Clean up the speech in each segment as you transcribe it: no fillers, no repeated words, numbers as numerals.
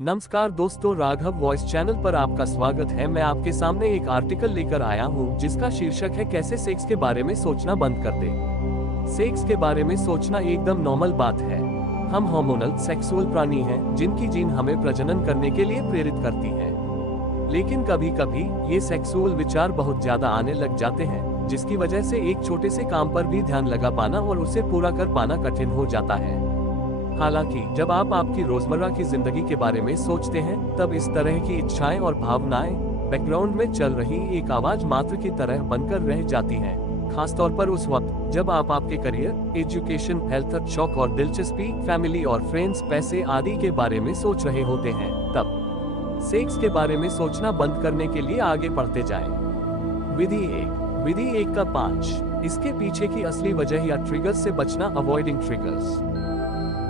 नमस्कार दोस्तों, Raghav voice channel पर आपका स्वागत है। मैं आपके सामने एक आर्टिकल लेकर आया हूँ जिसका शीर्षक है कैसे सेक्स के बारे में सोचना बंद कर दे। सेक्स के बारे में सोचना एकदम नॉर्मल बात है। हम हार्मोनल सेक्सुअल प्राणी हैं जिनकी जीन हमें प्रजनन करने के लिए प्रेरित करती है। लेकिन कभी कभी ये सेक्सुअल विचार बहुत ज्यादा आने लग जाते हैं, जिसकी वजह से एक छोटे से काम पर भी ध्यान लगा पाना और उसे पूरा कर पाना कठिन हो जाता है। हालांकि जब आप आपकी रोजमर्रा की जिंदगी के बारे में सोचते हैं, तब इस तरह की इच्छाएं और भावनाएं बैकग्राउंड में चल रही एक आवाज मात्र की तरह बनकर रह जाती हैं। खासतौर पर उस वक्त जब आप आपके करियर, एजुकेशन, हेल्थ, शौक और दिलचस्पी, फैमिली और फ्रेंड्स, पैसे आदि के बारे में सोच रहे होते हैं। तब सेक्स के बारे में सोचना बंद करने के लिए आगे बढ़ते जाएं। विधि एक का 5। इसके पीछे की असली वजह या ट्रिगर्स से बचना, अवॉइडिंग ट्रिगर्स।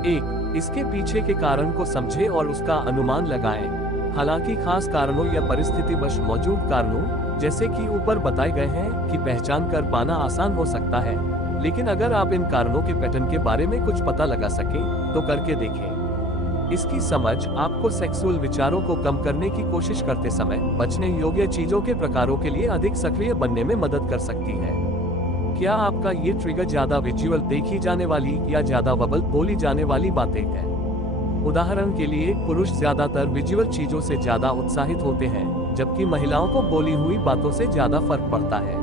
1. इसके पीछे के कारण को समझें और उसका अनुमान लगाएं। हालांकि खास कारणों या परिस्थितिवश मौजूद कारणों, जैसे कि ऊपर बताए गए हैं, की पहचान कर पाना आसान हो सकता है। लेकिन अगर आप इन कारणों के पैटर्न के बारे में कुछ पता लगा सकें, तो करके देखें। इसकी समझ आपको सेक्सुअल विचारों को कम करने की कोशिश करते समय बचने योग्य चीजों के प्रकारों के लिए अधिक सक्रिय बनने में मदद कर सकती है। क्या आपका ये ट्रिगर ज्यादा विजुअल देखी जाने वाली या ज्यादा वर्बल बोली जाने वाली बातें हैं? उदाहरण के लिए, पुरुष ज्यादातर विजुअल चीजों से ज्यादा उत्साहित होते हैं, जबकि महिलाओं को बोली हुई बातों से ज्यादा फर्क पड़ता है।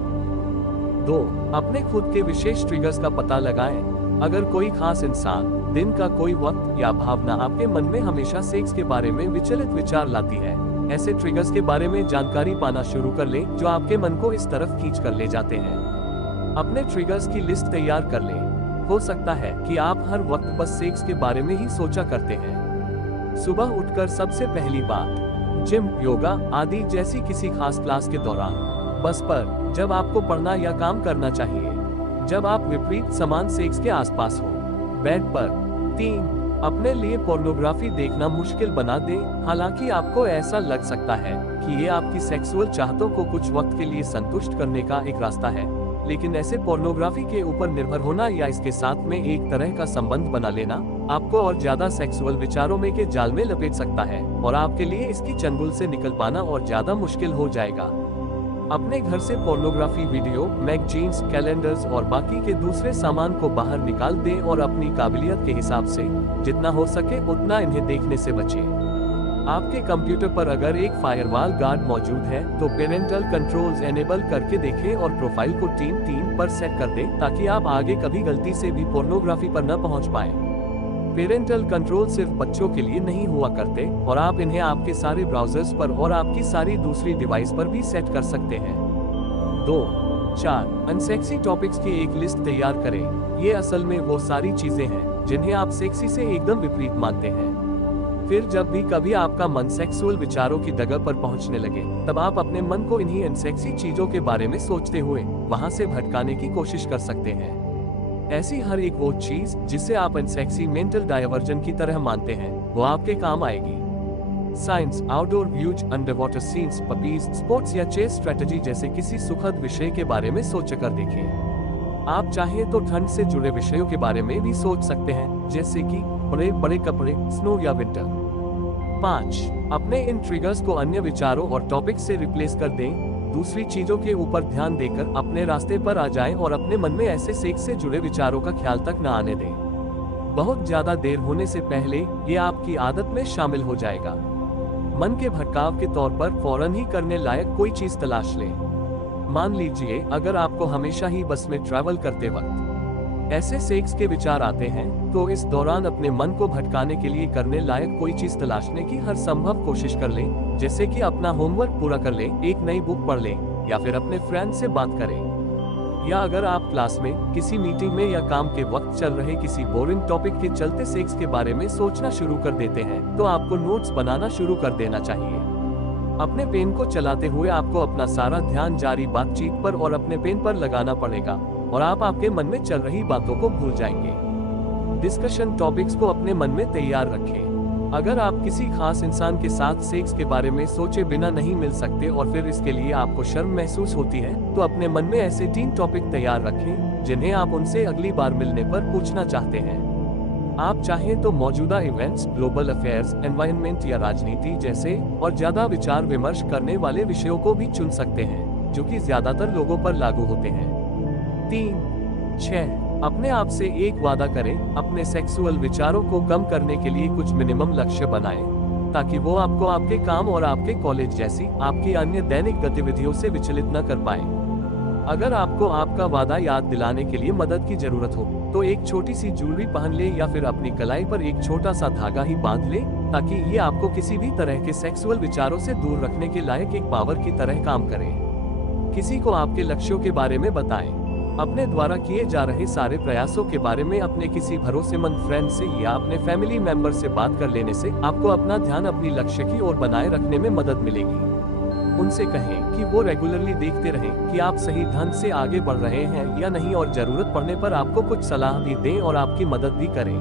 2. अपने खुद के विशेष ट्रिगर्स का पता लगाएं। अगर कोई खास इंसान, दिन का कोई वक्त या भावना आपके मन में हमेशा सेक्स के बारे में विचलित विचार लाती है, ऐसे ट्रिगर्स के बारे में जानकारी पाना शुरू कर लें जो आपके मन को इस तरफ खींच कर ले जाते हैं। अपने ट्रिगर्स की लिस्ट तैयार कर लें। हो सकता है कि आप हर वक्त बस सेक्स के बारे में ही सोचा करते हैं। सुबह उठकर सबसे पहली बात, जिम, योगा आदि जैसी किसी खास क्लास के दौरान, बस पर, जब आपको पढ़ना या काम करना चाहिए, जब आप विपरीत समान सेक्स के आसपास हो, बेड पर। 3. अपने लिए पोर्नोग्राफी देखना मुश्किल बना दें। हालांकि आपको ऐसा लग सकता है कि ये आपकी सेक्सुअल चाहतों को कुछ वक्त के लिए संतुष्ट करने का एक रास्ता है, लेकिन ऐसे पोर्नोग्राफी के ऊपर निर्भर होना या इसके साथ में एक तरह का संबंध बना लेना आपको और ज्यादा सेक्सुअल विचारों में के जाल में लपेट सकता है और आपके लिए इसकी चंगुल से निकल पाना और ज्यादा मुश्किल हो जाएगा। अपने घर से पोर्नोग्राफी वीडियो, मैगजीन्स, कैलेंडर्स और बाकी के दूसरे सामान को बाहर निकाल दें और अपनी काबिलियत के हिसाब से जितना हो सके उतना इन्हें देखने से बचें। आपके कंप्यूटर पर अगर एक फायरवॉल गार्ड मौजूद है, तो पेरेंटल कंट्रोल्स एनेबल करके देखें और प्रोफाइल को 3 पर सेट कर दें, ताकि आप आगे कभी गलती से भी पोर्नोग्राफी पर न पहुंच पाएं। पेरेंटल कंट्रोल सिर्फ बच्चों के लिए नहीं हुआ करते और आप इन्हें आपके सारे ब्राउजर्स पर और आपकी सारी दूसरी डिवाइस पर भी सेट कर सकते हैं। 2. 4. अनसेक्सी टॉपिक्स की एक लिस्ट तैयार करें। ये असल में वो सारी चीजें हैं जिन्हें आप सेक्सी से एकदम विपरीत मानते हैं। फिर जब भी कभी आपका मन सेक्सुअल विचारों की डगर पर पहुंचने लगे, तब आप अपने मन को इन्हीं अनसेक्सी चीजों के बारे में सोचते हुए वहां से भटकाने की कोशिश कर सकते हैं। ऐसी हर एक वो चीज जिसे आप अनसेक्सी मेंटल डायवर्जन की तरह मानते हैं, वो आपके काम आएगी। Science, outdoor views, underwater scenes, puppies, sports या चेस स्ट्रेटजी जैसे किसी सुखद विषय के बारे में सोचकर देखें। आप चाहें तो ठंड से जुड़े विषयों के बारे में भी सोच सकते हैं, जैसे कि बड़े बड़े कपड़े, स्नो या विंटर। 5. अपने इन ट्रिगर्स को अन्य विचारों और टॉपिक से रिप्लेस कर दें। दूसरी चीजों के ऊपर ध्यान देकर अपने रास्ते पर आ जाएं और अपने मन में ऐसे सेक्स से जुड़े विचारों का ख्याल तक न आने दें। बहुत ज्यादा देर होने से पहले ये आपकी आदत में शामिल हो जाएगा। मन के भटकाव के तौर पर फौरन ही करने लायक कोई चीज तलाश लें। मान लीजिए, अगर आपको हमेशा ही बस में ट्रैवल करते वक्त ऐसे सेक्स के विचार आते हैं, तो इस दौरान अपने मन को भटकाने के लिए करने लायक कोई चीज तलाशने की हर संभव कोशिश कर लें, जैसे कि अपना होमवर्क पूरा कर लें, एक नई बुक पढ़ लें या फिर अपने फ्रेंड से बात करें। या अगर आप क्लास में, किसी मीटिंग में या काम के वक्त चल रहे किसी बोरिंग टॉपिक के चलते सेक्स के बारे में सोचना शुरू कर देते हैं, तो आपको नोट्स बनाना शुरू कर देना चाहिए। अपने पेन को चलाते हुए आपको अपना सारा ध्यान जारी बातचीत पर और अपने पेन पर लगाना पड़ेगा और आप आपके मन में चल रही बातों को भूल जाएंगे। डिस्कशन टॉपिक्स को अपने मन में तैयार रखें। अगर आप किसी खास इंसान के साथ सेक्स के बारे में सोचे बिना नहीं मिल सकते और फिर इसके लिए आपको शर्म महसूस होती है, तो अपने मन में ऐसे 3 टॉपिक तैयार रखें जिन्हें आप उनसे अगली बार मिलने पर पूछना चाहते हैं। आप चाहें तो मौजूदा इवेंट्स, ग्लोबल अफेयर्स, एनवायरनमेंट या राजनीति जैसे और ज्यादा विचार विमर्श करने वाले विषयों को भी चुन सकते हैं, जो कि ज्यादातर लोगों पर लागू होते हैं। 3. अपने आप से एक वादा करें, अपने सेक्सुअल विचारों को कम करने के लिए कुछ मिनिमम लक्ष्य बनाएं, ताकि वो आपको आपके काम और आपके कॉलेज जैसी आपकी अन्य दैनिक गतिविधियों से विचलित न कर पाए। अगर आपको आपका वादा याद दिलाने के लिए मदद की जरूरत हो, तो एक छोटी सी ज्वेलरी पहन ले या फिर अपनी कलाई पर एक छोटा सा धागा ही बांध ले, ताकि ये आपको किसी भी तरह के सेक्सुअल विचारों से दूर रखने के लायक एक पावर की तरह काम करे। किसी को आपके लक्ष्यों के बारे में बताएं। अपने द्वारा किए जा रहे सारे प्रयासों के बारे में अपने किसी भरोसेमंद फ्रेंड से या अपने फैमिली मेंबर से बात कर लेने से आपको अपना ध्यान अपनी लक्ष्य की ओर बनाए रखने में मदद मिलेगी। उनसे कहें कि वो रेगुलरली देखते रहें कि आप सही ढंग से आगे बढ़ रहे हैं या नहीं, और जरूरत पड़ने पर आपको कुछ सलाह भी दें और आपकी मदद भी करें।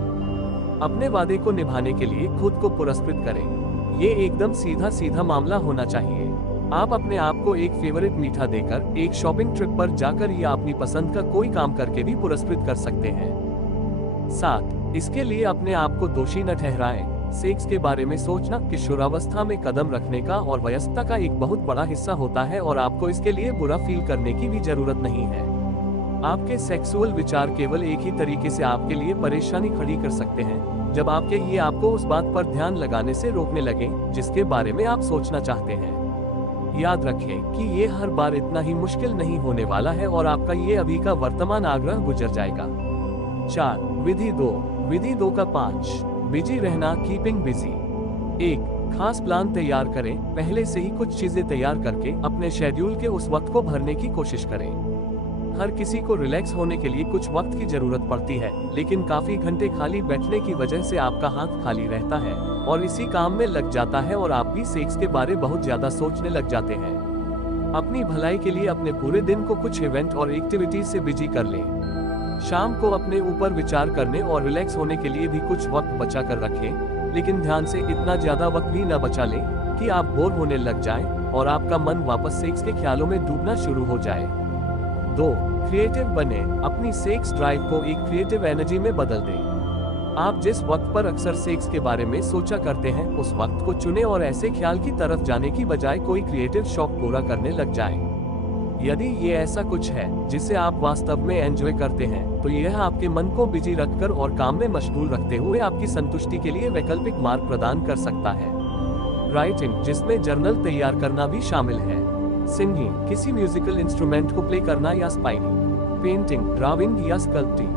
अपने वादे को निभाने के लिए खुद को पुरस्कृत करें। ये एकदम सीधा सीधा मामला होना चाहिए। आप अपने आप को एक फेवरेट मीठा देकर, एक शॉपिंग ट्रिप पर जाकर या अपनी पसंद का कोई काम करके भी पुरस्कृत कर सकते हैं। 7. इसके लिए अपने आप को दोषी न ठहराएं। सेक्स के बारे में सोचना किशोरावस्था में कदम रखने का और वयस्कता का एक बहुत बड़ा हिस्सा होता है, और आपको इसके लिए बुरा फील करने की भी जरूरत नहीं है। आपके सेक्सुअल विचार केवल एक ही तरीके से आपके लिए परेशानी खड़ी कर सकते हैं, जब ये आपको उस बात पर ध्यान लगाने से रोकने लगे जिसके बारे में आप सोचना चाहते हैं। याद रखें कि ये हर बार इतना ही मुश्किल नहीं होने वाला है, और आपका ये अभी का वर्तमान आग्रह गुजर जाएगा। 4. विधि 2 का 5. बिजी रहना, कीपिंग बिजी। 1. खास प्लान तैयार करें। पहले से ही कुछ चीजें तैयार करके अपने शेड्यूल के उस वक्त को भरने की कोशिश करें। हर किसी को रिलैक्स होने के लिए कुछ वक्त की जरूरत पड़ती है, लेकिन काफी घंटे खाली बैठने की वजह से आपका हाथ खाली रहता है और इसी काम में लग जाता है, और आप भी सेक्स के बारे बहुत ज्यादा सोचने लग जाते हैं। अपनी भलाई के लिए अपने पूरे दिन को कुछ इवेंट और एक्टिविटीज से बिजी कर लें। शाम को अपने ऊपर विचार करने और रिलैक्स होने के लिए भी कुछ वक्त बचा कर रखें, लेकिन ध्यान से इतना ज्यादा वक्त भी न बचा लें कि आप बोर होने लग जाएं और आपका मन वापस सेक्स के ख्यालों में डूबना शुरू हो जाए। 2. क्रिएटिव बने। अपनी सेक्स ड्राइव को एक क्रिएटिव एनर्जी में बदल दें। आप जिस वक्त पर अक्सर सेक्स के बारे में सोचा करते हैं, उस वक्त को चुनें और ऐसे ख्याल की तरफ जाने की बजाय कोई क्रिएटिव शौक पूरा करने लग जाएं। यदि ये ऐसा कुछ है जिसे आप वास्तव में एंजॉय करते हैं, तो यह आपके मन को बिजी रखकर और काम में मशगूल रखते हुए आपकी संतुष्टि के लिए वैकल्पिक मार्ग प्रदान कर सकता है। राइटिंग, जिसमें जर्नल तैयार करना भी शामिल है। सिंगिंग, किसी म्यूजिकल इंस्ट्रूमेंट को प्ले करना या स्पाइनिंग। पेंटिंग, ड्राइंग या स्कल्पटिंग।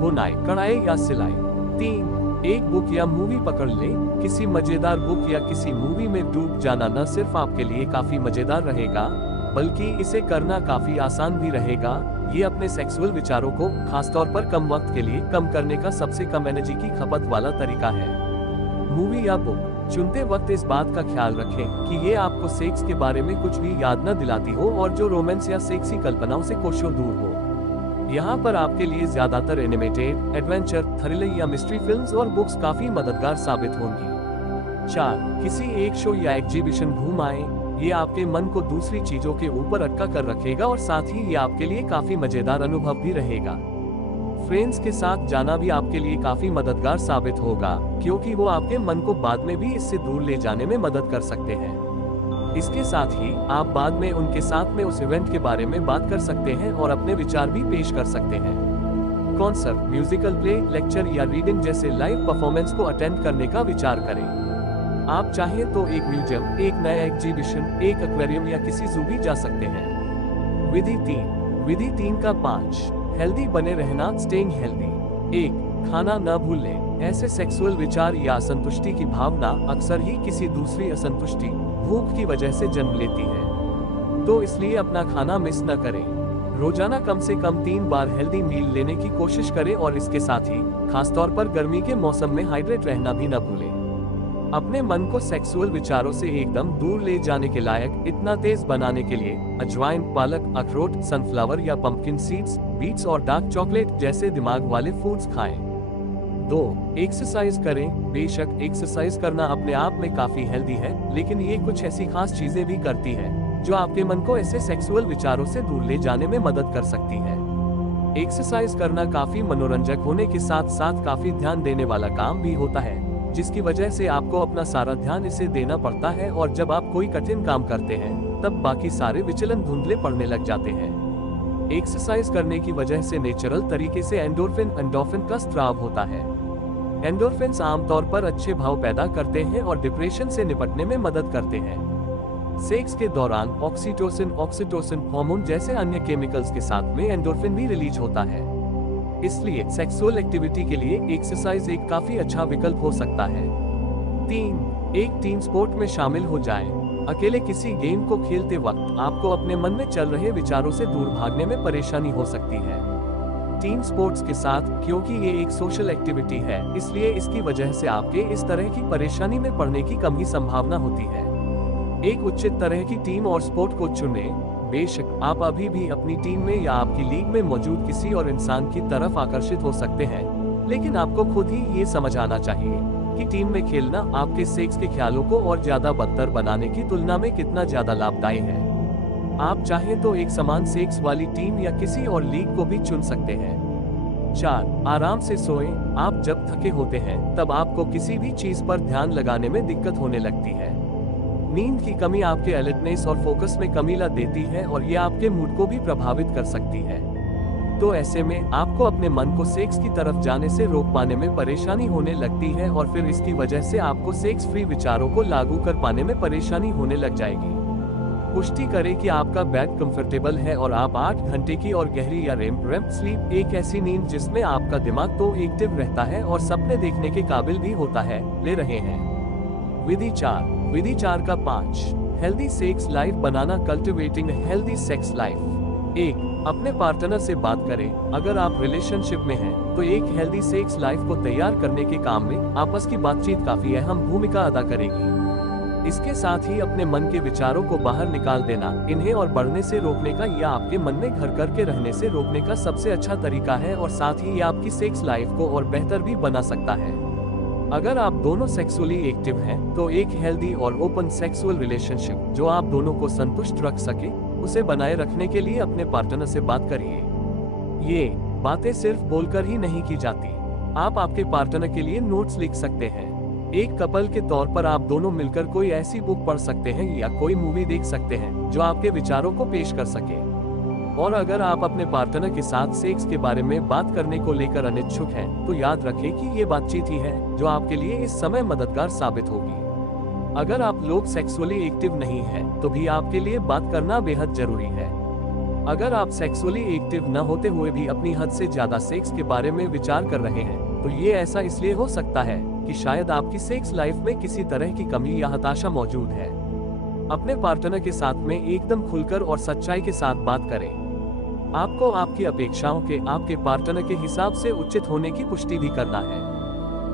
बुनाई, कढ़ाई या सिलाई। 3. एक बुक या मूवी पकड़ लें। किसी मजेदार बुक या किसी मूवी में डूब जाना न सिर्फ आपके लिए काफी मजेदार रहेगा, बल्कि इसे करना काफी आसान भी रहेगा। ये अपने सेक्सुअल विचारों को खासतौर पर कम वक्त के लिए कम करने का सबसे कम एनर्जी की खपत वाला तरीका है। मूवी या बुक चुनते वक्त इस बात का ख्याल रखें कि ये आपको सेक्स के बारे में कुछ भी याद न दिलाती हो और जो रोमांस या सेक्सी कल्पनाओं से कोसों दूर हो। यहाँ पर आपके लिए ज्यादातर एनिमेटेड, एडवेंचर, थ्रिलर या मिस्ट्री फिल्म्स और बुक्स काफी मददगार साबित होंगी। 4. किसी एक शो या एग्जीबिशन घूम आए। ये आपके मन को दूसरी चीजों के ऊपर अटका कर रखेगा और साथ ही ये आपके लिए काफी मजेदार अनुभव भी रहेगा। फ्रेंड्स के साथ जाना भी आपके लिए काफी मददगार साबित होगा, क्योंकि वो आपके मन को बाद में भी इससे दूर ले जाने में मदद कर सकते हैं। इसके साथ ही आप बाद में उनके साथ में उस इवेंट के बारे में बात कर सकते हैं और अपने विचार भी पेश कर सकते हैं। कॉन्सर्ट, म्यूजिकल प्ले, लेक्चर या रीडिंग जैसे लाइव परफॉर्मेंस को अटेंड करने का विचार करें। आप चाहें तो एक म्यूजियम, एक नया एग्जीबिशन, एक एक्वेरियम या किसी जू भी जा सकते हैं। विधि 3 का 5. हेल्दी बने रहना, स्टेइंग हेल्दी। 1. खाना न भूलें। ऐसे सेक्सुअल विचार या असंतुष्टि की भावना अक्सर ही किसी दूसरी असंतुष्टि, भूख की वजह से जन्म लेती है, तो इसलिए अपना खाना मिस न करें। रोजाना कम से कम 3 बार हेल्दी मील लेने की कोशिश करें और इसके साथ ही खासतौर पर गर्मी के मौसम में हाइड्रेट रहना भी न भूलें। अपने मन को सेक्सुअल विचारों से एकदम दूर ले जाने के लायक इतना तेज बनाने के लिए अजवाइन, पालक, अखरोट, सनफ्लावर या पंपकिन सीड्स, बीट्स और डार्क चॉकलेट जैसे दिमाग वाले फूड्स खाएं। 2. एक्सरसाइज करें। बेशक एक्सरसाइज करना अपने आप में काफी हेल्दी है, लेकिन ये कुछ ऐसी खास चीजें भी करती है जो आपके मन को ऐसे सेक्सुअल विचारों से दूर ले जाने में मदद कर सकती है। एक्सरसाइज करना काफी मनोरंजक होने के साथ साथ काफी ध्यान देने वाला काम भी होता है, जिसकी वजह से आपको अपना सारा ध्यान इसे देना पड़ता है और जब आप कोई कठिन काम करते हैं तब बाकी सारे विचलन धुंधले पड़ने लग जाते हैं। एक्सरसाइज करने की वजह से नेचुरल तरीके से एंडोर्फिन का स्त्राव होता है। एंडोर्फिन्स आमतौर पर अच्छे भाव पैदा करते हैं और डिप्रेशन से निपटने में मदद करते हैं। सेक्स के दौरान ऑक्सीटोसिन हार्मोन जैसे अन्य केमिकल्स के साथ में एंडोर्फिन भी रिलीज होता है। इसलिए सेक्सुअल एक्टिविटी के लिए एक्सरसाइज एक काफी अच्छा विकल्प हो सकता है। 3. एक टीम स्पोर्ट में शामिल हो जाएं। अकेले किसी गेम को खेलते वक्त आपको अपने मन में चल रहे विचारों से दूर भागने में परेशानी हो सकती है। टीम स्पोर्ट्स के साथ, क्योंकि ये एक सोशल एक्टिविटी है, इसलिए इसकी वजह से आपके इस तरह की परेशानी में पड़ने की कम ही संभावना होती है। एक उचित तरह की टीम और स्पोर्ट को चुनें। बेशक आप अभी भी अपनी टीम में या आपकी लीग में मौजूद किसी और इंसान की तरफ आकर्षित हो सकते हैं, लेकिन आपको खुद ही ये समझ आना चाहिए कि टीम में खेलना आपके सेक्स के ख्यालों को और ज्यादा बदतर बनाने की तुलना में कितना ज्यादा लाभदायी है। आप चाहें तो एक समान सेक्स वाली टीम या किसी और लीग को भी चुन सकते हैं। 4. आराम से सोएं। आप जब थके होते हैं तब आपको किसी भी चीज पर ध्यान लगाने में दिक्कत होने लगती है। नींद की कमी आपके अलर्टनेस और फोकस में कमी ला देती है और ये आपके मूड को भी प्रभावित कर सकती है। तो ऐसे में आपको अपने मन को सेक्स की तरफ जाने से रोक पाने में परेशानी होने लगती है और फिर इसकी वजह से आपको सेक्स फ्री विचारों को लागू कर पाने में परेशानी होने लग जाएगी। पुष्टि करें कि आपका बेड कंफर्टेबल है और आप 8 घंटे की और गहरी या रेम स्लीप, एक ऐसी नींद जिसमें आपका दिमाग तो एक्टिव रहता है और सपने देखने के काबिल भी होता है, ले रहे हैं। विधि 4 का 5 हेल्दी सेक्स लाइफ बनाना। Cultivating healthy sex life. 1. अपने पार्टनर से बात करें। अगर आप रिलेशनशिप में हैं, तो एक हेल्दी सेक्स लाइफ को तैयार करने के काम में आपस की बातचीत काफी अहम भूमिका अदा करेगी। इसके साथ ही अपने मन के विचारों को बाहर निकाल देना इन्हें और बढ़ने से रोकने का या आपके मन में घर करके रहने से रोकने का सबसे अच्छा तरीका है और साथ ही ये आपकी सेक्स लाइफ को और बेहतर भी बना सकता है। अगर आप दोनों सेक्सुअली एक्टिव हैं, तो एक हेल्दी और ओपन सेक्सुअल रिलेशनशिप जो आप दोनों को संतुष्ट रख सके, उसे बनाए रखने के लिए अपने पार्टनर से बात करिए। ये बातें सिर्फ बोलकर ही नहीं की जाती। आप आपके पार्टनर के लिए नोट्स लिख सकते हैं। एक कपल के तौर पर आप दोनों मिलकर कोई ऐसी बुक पढ़ सकते हैं या कोई मूवी देख सकते हैं जो आपके विचारों को पेश कर सके। और अगर आप अपने पार्टनर के साथ सेक्स के बारे में बात करने को लेकर अनिच्छुक हैं, तो याद रखें कि ये बातचीत ही है जो आपके लिए इस समय मददगार साबित होगी। अगर आप लोग सेक्सुअली एक्टिव नहीं हैं, तो भी आपके लिए बात करना बेहद जरूरी है। अगर आप सेक्सुअली एक्टिव न होते हुए भी अपनी हद से ज्यादा सेक्स के बारे में विचार कर रहे हैं, तो ये ऐसा इसलिए हो सकता है कि शायद आपकी सेक्स लाइफ में किसी तरह की कमी या हताशा मौजूद है। अपने पार्टनर के साथ में एकदम खुलकर और सच्चाई के साथ बात करें। आपको आपकी अपेक्षाओं के आपके पार्टनर के हिसाब से उचित होने की पुष्टि भी करना है।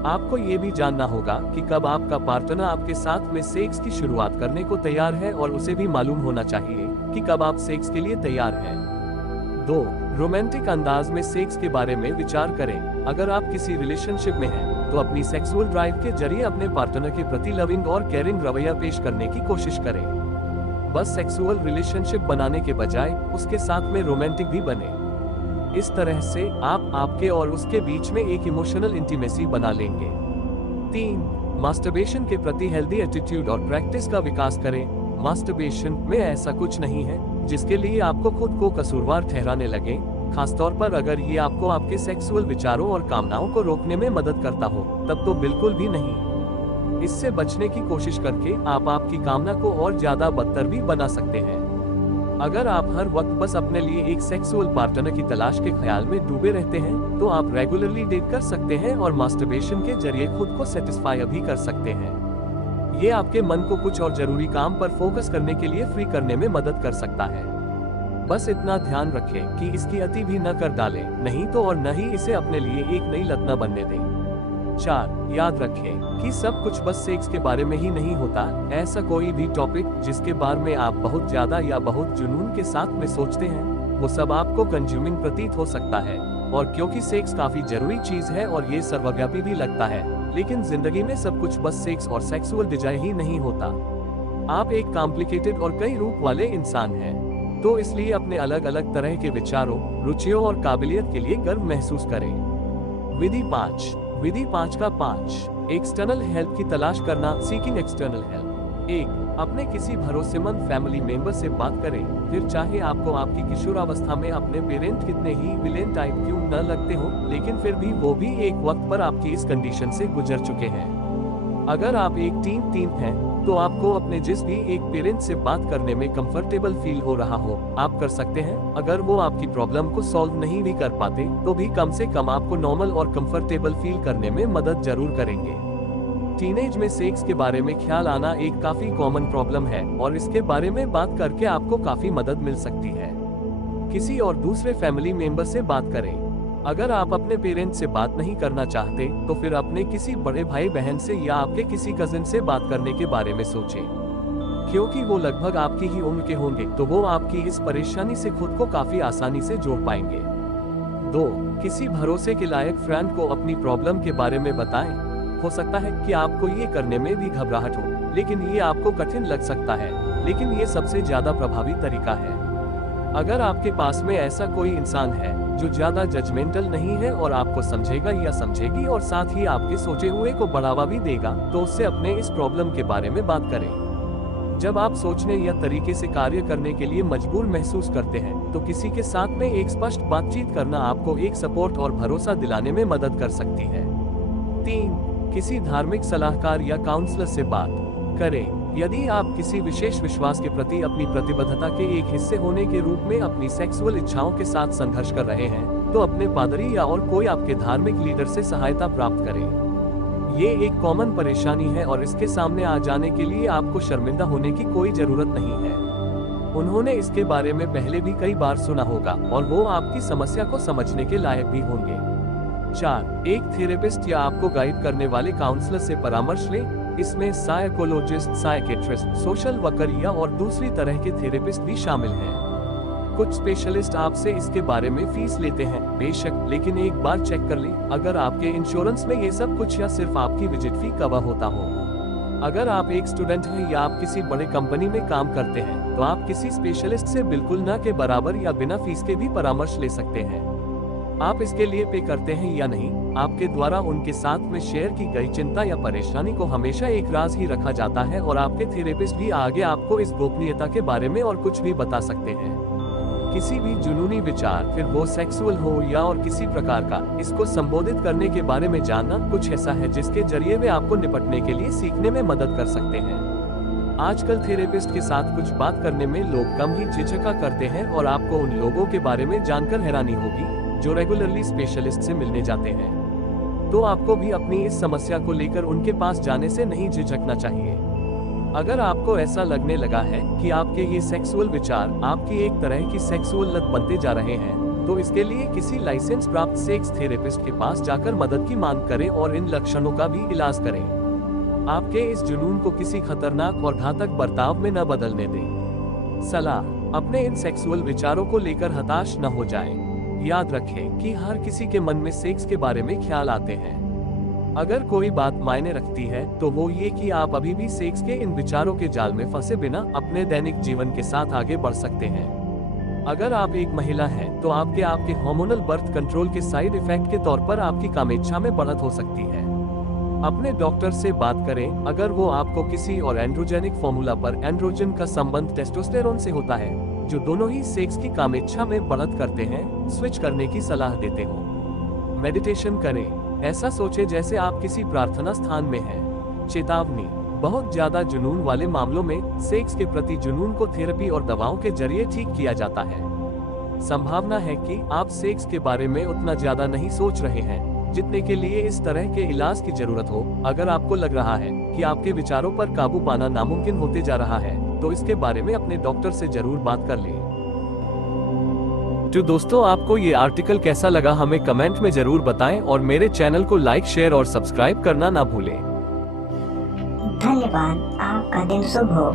आपको ये भी जानना होगा कि कब आपका पार्टनर आपके साथ में सेक्स की शुरुआत करने को तैयार है और उसे भी मालूम होना चाहिए कि कब आप सेक्स के लिए तैयार हैं। 2. रोमांटिक अंदाज में सेक्स के बारे में विचार करें। अगर आप किसी रिलेशनशिप में हैं, तो अपनी सेक्सुअल ड्राइव के जरिए अपने पार्टनर के प्रति लविंग और केयरिंग रवैया पेश करने की कोशिश करें। बस सेक्सुअल रिलेशनशिप बनाने के बजाय उसके साथ में रोमांटिक भी बने। इस तरह से आप आपके और उसके बीच में एक इमोशनल इंटीमेसी बना लेंगे। 3. मास्टरबेशन के प्रति हेल्दी एटीट्यूड और प्रैक्टिस का विकास करें। मास्टरबेशन में ऐसा कुछ नहीं है जिसके लिए आपको खुद को कसूरवार ठहराने लगे, खासतौर पर अगर ये आपको आपके सेक्सुअल विचारों और कामनाओं को रोकने में मदद करता हो, तब तो बिल्कुल भी नहीं। इससे बचने की कोशिश करके आप आपकी कामना को और ज्यादा बदतर भी बना सकते हैं। अगर आप हर वक्त बस अपने लिए एक सेक्सुअल पार्टनर की तलाश के ख्याल में डूबे रहते हैं, तो आप रेगुलरली डेट कर सकते हैं और मास्टरबेशन के जरिए खुद को सेटिस्फाई भी कर सकते हैं। ये आपके मन को कुछ और जरूरी काम पर फोकस करने के लिए फ्री करने में मदद कर सकता है। बस इतना ध्यान रखें कि इसकी अति भी न कर डालें, नहीं तो और न ही इसे अपने लिए एक नई लत न बनने दें। 4. याद रखें कि सब कुछ बस सेक्स के बारे में ही नहीं होता। ऐसा कोई भी टॉपिक जिसके बारे में आप बहुत ज्यादा या बहुत जुनून के साथ में सोचते हैं, वो सब आपको कंज्यूमिंग प्रतीत हो सकता है। और क्योंकि सेक्स काफी जरूरी चीज है और ये सर्वव्यापी भी लगता है, लेकिन जिंदगी में सब कुछ बस सेक्स और सेक्सुअल डिजायर ही नहीं होता। आप एक कॉम्प्लिकेटेड और कई रूप वाले इंसान हैं। तो इसलिए अपने अलग अलग तरह के विचारों, रुचियों और काबिलियत के लिए गर्व महसूस करें। विधि 5 का 5 एक्सटर्नल हेल्प की तलाश करना, सीकिंग एक्सटर्नल हेल्प। 1 अपने किसी भरोसेमंद फैमिली मेंबर से बात करें, फिर चाहे आपको आपकी किशोरावस्था में अपने पेरेंट कितने ही विलेन टाइप क्यों न लगते हो, लेकिन फिर भी वो भी एक वक्त पर आपकी इस कंडीशन से गुजर चुके हैं। अगर आप एक टीन हैं, तो आपको अपने जिस भी एक पेरेंट से बात करने में कंफर्टेबल फील हो रहा हो, आप कर सकते हैं। अगर वो आपकी प्रॉब्लम को सॉल्व नहीं भी कर पाते, तो भी कम से कम आपको नॉर्मल और कंफर्टेबल फील करने में मदद जरूर करेंगे। टीनेज में सेक्स के बारे में ख्याल आना एक काफी कॉमन प्रॉब्लम है और इसके बारे में बात करके आपको काफी मदद मिल सकती है। किसी और दूसरे फैमिली मेंबर से बात करें। अगर आप अपने पेरेंट्स से बात नहीं करना चाहते, तो फिर अपने किसी बड़े भाई बहन से या आपके किसी कजिन से बात करने के बारे में सोचें, क्योंकि वो लगभग आपकी ही उम्र के होंगे, तो वो आपकी इस परेशानी से खुद को काफी आसानी से जोड़ पाएंगे। 2 किसी भरोसे के लायक फ्रेंड को अपनी प्रॉब्लम के बारे में बताएं। हो सकता है कि आपको ये करने में भी घबराहट हो, लेकिन ये आपको कठिन लग सकता है, लेकिन ये सबसे ज्यादा प्रभावी तरीका है। अगर आपके पास में ऐसा कोई इंसान है जो ज्यादा जजमेंटल नहीं है और आपको समझेगा या समझेगी और साथ ही आपके सोचे हुए को बढ़ावा भी देगा, तो उससे अपने इस प्रॉब्लम के बारे में बात करें। जब आप सोचने या तरीके से कार्य करने के लिए मजबूर महसूस करते हैं, तो किसी के साथ में एक स्पष्ट बातचीत करना आपको एक सपोर्ट और भरोसा दिलाने में मदद कर सकती है। 3 किसी धार्मिक सलाहकार या काउंसलर से बात करें। यदि आप किसी विशेष विश्वास के प्रति अपनी प्रतिबद्धता के एक हिस्से होने के रूप में अपनी सेक्सुअल इच्छाओं के साथ संघर्ष कर रहे हैं, तो अपने पादरी या और कोई आपके धार्मिक लीडर से सहायता प्राप्त करें। ये एक कॉमन परेशानी है और इसके सामने आ जाने के लिए आपको शर्मिंदा होने की कोई जरूरत नहीं है। उन्होंने इसके बारे में पहले भी कई बार सुना होगा और वो आपकी समस्या को समझने के लायक भी होंगे। 4 एक थेरेपिस्ट या आपको गाइड करने वाले काउंसलर से परामर्श लें। इसमें साइकोलॉजिस्ट, साइकेट्रिस्ट, सोशल वर्कर या और दूसरी तरह के थेरेपिस्ट भी शामिल हैं। कुछ स्पेशलिस्ट आपसे इसके बारे में फीस लेते हैं, बेशक, लेकिन एक बार चेक कर लें अगर आपके इंश्योरेंस में ये सब कुछ या सिर्फ आपकी विजिट फी कवर होता हो। अगर आप एक स्टूडेंट हैं या आप किसी बड़े कंपनी में काम करते हैं, तो आप किसी स्पेशलिस्ट से बिल्कुल न के बराबर या बिना फीस के भी परामर्श ले सकते हैं। आप इसके लिए पे करते हैं या नहीं, आपके द्वारा उनके साथ में शेयर की गई चिंता या परेशानी को हमेशा एक राज ही रखा जाता है और आपके थेरेपिस्ट भी आगे आपको इस गोपनीयता के बारे में और कुछ भी बता सकते हैं। किसी भी जुनूनी विचार, फिर वो सेक्सुअल हो या और किसी प्रकार का, इसको संबोधित करने के बारे में जानना कुछ ऐसा है जिसके जरिए वे आपको निपटने के लिए सीखने में मदद कर सकते हैं। आजकल थेरेपिस्ट के साथ कुछ बात करने में लोग कम ही झिझका करते हैं और आपको उन लोगों के बारे में जानकर हैरानी होगी जो रेगुलरली स्पेशलिस्ट से मिलने जाते हैं। तो आपको भी अपनी इस समस्या को लेकर उनके पास जाने से नहीं झिझकना चाहिए। अगर आपको ऐसा लगने लगा है कि आपके ये सेक्सुअल विचार आपकी एक तरह की सेक्सुअल लत बनते जा रहे हैं, तो इसके लिए किसी लाइसेंस प्राप्त सेक्स थेरेपिस्ट के पास जाकर मदद की मांग करें और इन लक्षणों का भी इलाज करें। आपके इस जुनून को किसी खतरनाक और घातक बर्ताव में न बदलने दें। सलाह, अपने इन सेक्सुअल विचारों को लेकर हताश न हो जाएं। याद रखें कि हर किसी के मन में सेक्स के बारे में ख्याल आते हैं। अगर कोई बात मायने रखती है, तो वो ये कि आप अभी भी सेक्स के इन विचारों के जाल में फंसे बिना अपने दैनिक जीवन के साथ आगे बढ़ सकते हैं। अगर आप एक महिला हैं, तो आपके हार्मोनल बर्थ कंट्रोल के साइड इफेक्ट के तौर पर आपकी कामेच्छा में बढ़त हो सकती है। अपने डॉक्टर से बात करें अगर वो आपको किसी और एंड्रोजेनिक फॉर्मूला पर एंड्रोजन का संबंध टेस्टोस्टेरोन से होता है, जो दोनों ही सेक्स की कामेच्छा में बढ़त करते हैं, स्विच करने की सलाह देते हो। मेडिटेशन करें, ऐसा सोचें जैसे आप किसी प्रार्थना स्थान में हैं। चेतावनी, बहुत ज्यादा जुनून वाले मामलों में सेक्स के प्रति जुनून को थेरेपी और दवाओं के जरिए ठीक किया जाता है। संभावना है कि आप सेक्स के बारे में उतना ज्यादा नहीं सोच रहे हैं जितने के लिए इस तरह के इलाज की जरूरत हो। अगर आपको लग रहा है कि आपके विचारों पर काबू पाना नामुमकिन होते जा रहा है, तो इसके बारे में अपने डॉक्टर से जरूर बात कर लें। तो दोस्तों, आपको ये आर्टिकल कैसा लगा हमें कमेंट में जरूर बताएं और मेरे चैनल को लाइक, शेयर और सब्सक्राइब करना ना भूलें। धन्यवाद। आपका दिन शुभ हो।